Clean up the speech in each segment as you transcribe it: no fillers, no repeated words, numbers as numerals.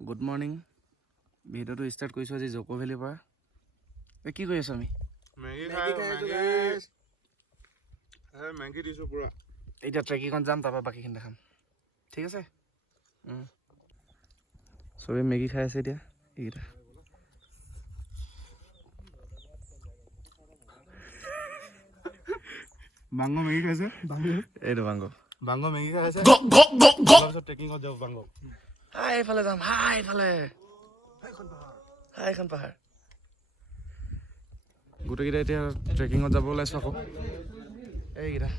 good morning ভিডিঅ'টো start কৰিছোঁ আজি জক' ভেলিৰ পৰা কি কৰি আছোঁ আমি মেগী দিছোঁ পুৰা এতিয়া ট্ৰেকিঙত যাম তাৰপৰা বাকীখিনি দেখাম ঠিক আছে চবেই মেগী খাই আছে এতিয়া এইকেইটা বাংগ মেগী খাইছে এইটো বাংগ বাংগ মেগী খাইছে তাৰপিছত ট্ৰেকিঙত যাব বাংগ হাই এইফালে যাম হাই এইফালে হাই এখন পাহাৰ গোটেইকেইটা এতিয়া ট্ৰেকিঙত যাব ওলাইছোঁ আকৌ এইকেইটা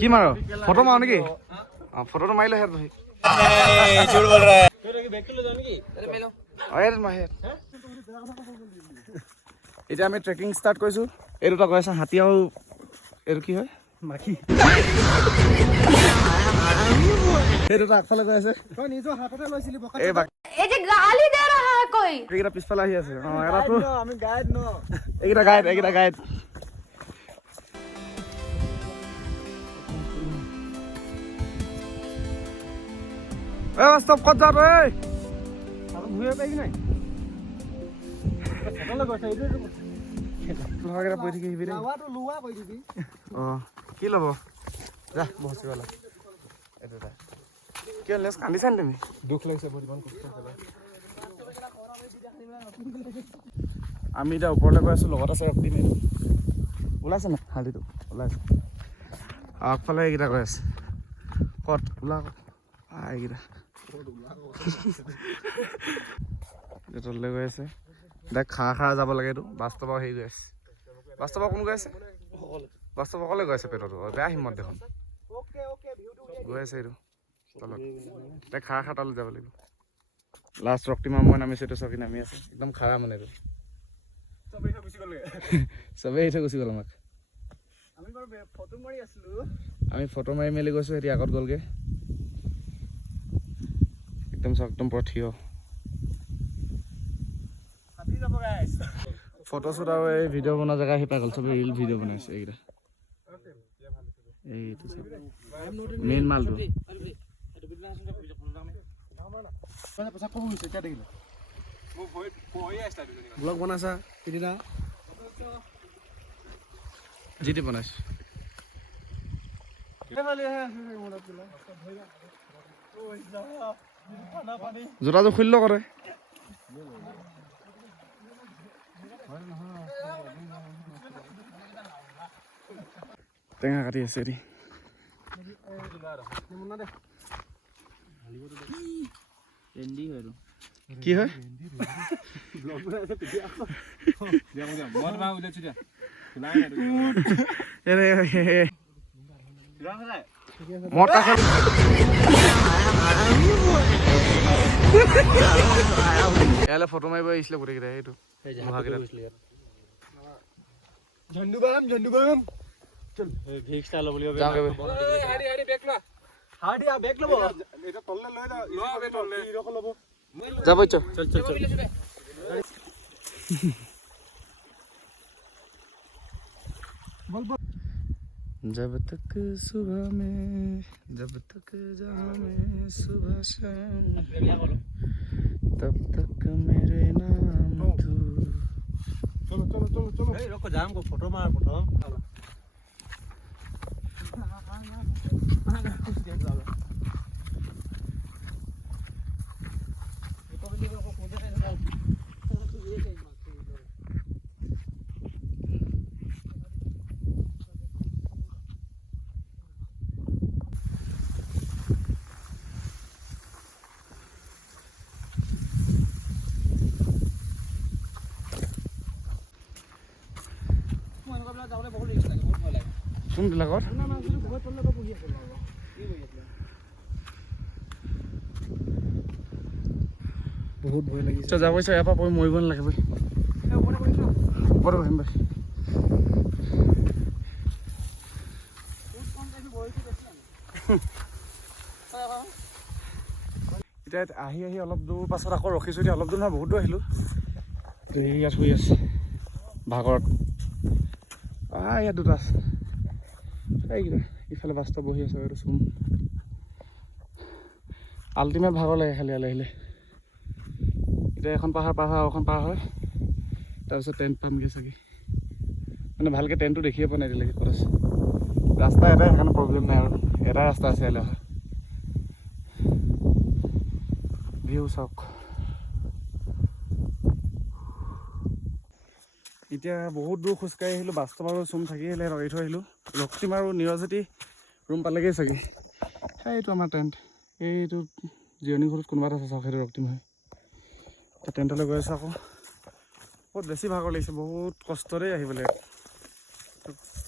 কি মাৰ ফটো মাৰো নেকি অঁ ফটোটো মাৰিলে হেত ভাই এতিয়া আমি ট্ৰেকিং ষ্টাৰ্ট কৰিছোঁ এই দুটা কৈ আছোঁ হাতী আৰু এইটো কি হয় মাখি এই দুটা আগফালে গৈ আছে এইকেইটা পিছফালে আহি আছে অঁ এটাতো এইকেইটা গাইড ষ্টপ ক'ত যাওঁ তই ঘূৰিব পাৰিবি নাই কি ল'ব যা বহিলা এইটো কিয় লেছ কান্দিছা নি তুমি দুখ লাগিছে বহুত ইমান কষ্ট আমি এতিয়া ওপৰলৈ গৈ আছোঁ লগত আছে ৰক্তি মেলি ওলাইছে নাই হালধিটো ওলাইছে আগফালে এইকেইটা গৈ আছে ক'ত ওলা এইকেইটা তললৈ গৈ আছে দেখ খাৰা যাব লাগে এইটো বাস্তৱ হেৰি গৈ আছে বাস্তৱ কোন গৈ আছে বাস্তৱ অকলে গৈ আছে পেটতো বেয়া হিম্মত দেখোন গৈ আছে এইটো তলত দেখ খাৰা তলত যাব লাগিব লাষ্ট ৰক্তিমা মই নামিছোঁ এইটো চকী নামি আছে একদম খাৰা মানে এইটো চবেই এৰি থৈ গুচি গ'ল আমাক আমি ফটো মাৰি মেলি গৈছোঁ সিহঁতি আগত গ'লগৈ একদম একদম পুৰা থিয় ফটো শ্বুট আৰু এই ভিডিঅ' বনোৱা জেগা আহি পাই গ'ল চবেই ৰিল ভিডিঅ' বনাইছে এইকেইটা এইটো মেইন মালটো ব্লগ বনাইছা সিদিনা জিটি বনাইছো জোতাযোৰ খুলি ল কৰে টেঙা কাটি আছে এটি কি হয় ইয়ালে ফটো মাৰিব আহিছিলে গোটেইকেইটা এইটো যাব जब तक सुबह में जब तक जहाँ में सुबह शाम तब तक मेरे नाम तू चलो रोको जाम को फोटो मार फोटो কোনবিলাকত বহুত ভয় লাগিছে যাব ইচ্ছা ইয়াৰ পৰা পৰি মৰিব নালাগে বৈ ওপৰত বহিম বৈ এতিয়া আহি অলপ দূৰ পাছত আকৌ ৰখিছোঁ এতিয়া অলপ দূৰ নহয় বহুত দূৰ আহিলোঁ ইয়াত শুই আছে ভাগৰত ইয়াত দুটা আছে এইকেইটা ইফালে বাস্তৱ বহি আছে এইটো চুম আল্টিমেট ভাগৰ লাগে খালি ইয়ালৈ আহিলে এতিয়া এখন পাহাৰ পাৰ হয় আৰু এখন পাৰ হয় তাৰপিছত টেণ্ট পামগৈ চাগে মানে ভালকৈ টেণ্টটো দেখিয়ে পোৱা নাই এতিয়ালৈকে ক'ত আছে ৰাস্তা এটাই সেইকাৰণে প্ৰব্লেম নাই আৰু এটাই ৰাস্তা আছে ইয়ালৈ অহা ভিউ চাওক এতিয়া বহুত দূৰ খোজকাঢ়ি আহিলোঁ বাস্তৱ আৰু চুম থাকি আহিলে ৰৈ থৈ আহিলোঁ ৰক্তিম আৰু নিৰজ্যোতি ৰুম পালেগৈ চাগে এইটো আমাৰ টেণ্ট এইটো জিৰণি ঘৰত কোনোবা এটা আছে চাওক সেইটো ৰক্তিম হয় এতিয়া টেণ্টলৈ গৈ আছোঁ আকৌ বহুত বেছি ভাগৰ লাগিছে বহুত কষ্টৰে আহিবলৈ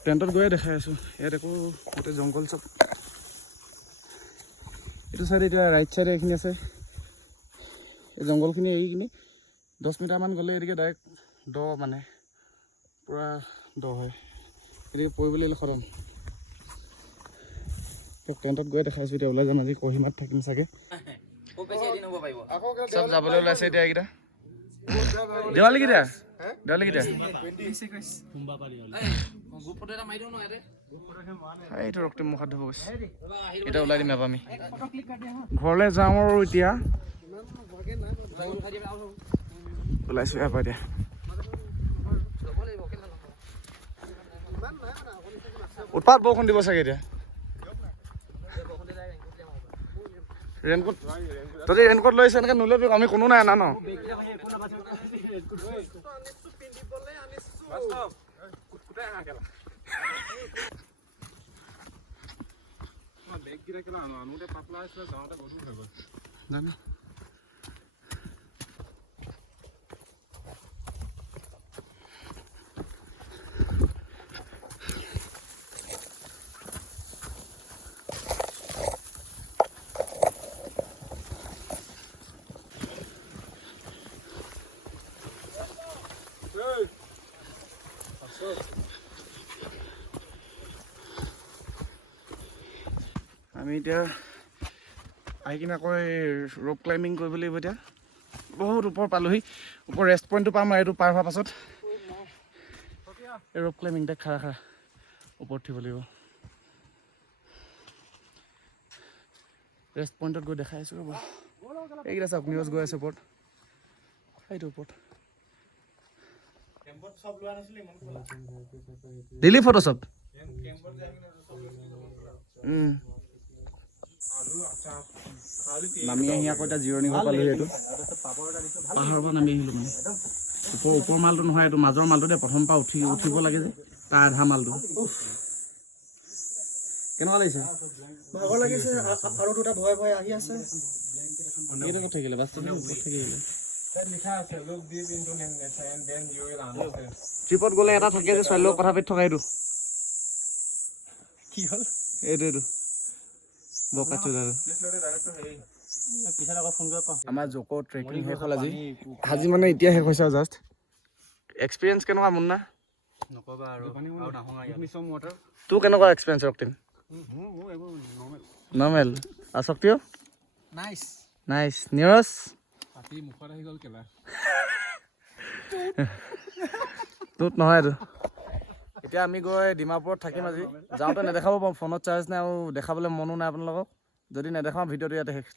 টেণ্টত গৈয়ে দেখাই আছোঁ ইয়াত একো গোটেই জংঘল চব এইটো চাইডে এতিয়া ৰাইট চাইডে এইখিনি আছে এই জংঘলখিনি এৰি কিনি 10 মিটাৰমান গ'লে এদিকে ডাইৰেক্ট দ মানে পূৰা দ হয় এদিকে পৰিবলৈ খতম টেণ্টত গৈ দেখাইছোঁ এতিয়া ওলাই যাম আজি কহিমাত থাকিম চাগে চব যাবলৈ ওলাইছে এতিয়া এইকেইটা দেৱালী কেতিয়া এইটো ৰক্তিম মুখত ধুব গৈছে এতিয়া ওলাই দিম আমি ঘৰলৈ যাওঁ আৰু এতিয়া ওলাইছোঁ ইয়াৰ পৰা এতিয়া উৎপাত বৰষুণ দিব চাগে এতিয়া ৰেইনকোট তহঁতি ৰেইনকোট লৈ আহিছে এনেকৈ নল'বি আমি কোনো নাই আনা ন জানো আমি এতিয়া আহি কিনে আকৌ ৰপ ক্লাইম্বিং কৰিব লাগিব এতিয়া বহুত ওপৰ পালোহি ওপৰ ৰেষ্ট পইণ্টটো পাম আৰু এইটো পাৰ হোৱাৰ পাছত এই ৰপ ক্লাইম্বিং তাক খাৰা ওপৰত উঠিব লাগিব ৰেষ্ট পইণ্টত গৈ দেখাই আছোঁ ৰ'ব এইকেইটা চাওক নিউজ গৈ আছে ওপৰত এইটো ওপৰত দিলি ফটোশ্বপ নামি আহি আকৌ এতিয়া জিৰণি ঘৰ পালোহি এইটো পাহাৰৰ পৰা নামি আহিলোঁ মানে ওপৰ মালটো নহয় এইটো মাজৰ মালটো দে প্ৰথম পৰা উঠিব লাগে যে তাৰ আধা মালটো কেনেকুৱা লাগিছে ভাগৰ লাগিছে আৰু দুটা ভয় ভয় আহি আছে এইটো ক'ত থাকিলে বাস্তৱ ক'ত থাকিলে ট্ৰিপত গ'লে এটা থাকে যে ছোৱালীৰ লগত কথা পাতি থকা এইটো কি হ'ল এইটো আমাৰ জক' ট্ৰেকিং শেষ হ'ল আজি মানে এতিয়া শেষ হৈছে জাষ্ট এক্সপিৰিয়েঞ্চ কেনেকুৱা মুন্না নক'বা আৰু তোৰ কেনেকুৱা এক্সপিৰিয়েঞ্চ ৰক্তিম নৰ্মেল আৰু শক্তিও নাইচ নিৰজ তোত নহয় এইটো এতিয়া আমি গৈ ডিমাপুৰত থাকিম আজি যাওঁতে নেদেখাব পাৰোঁ ফোনত চাৰ্জ নাই আৰু দেখাবলৈ মনো নাই আপোনালোকক যদি নেদেখাওঁ ভিডিঅ'টো ইয়াতে শেষ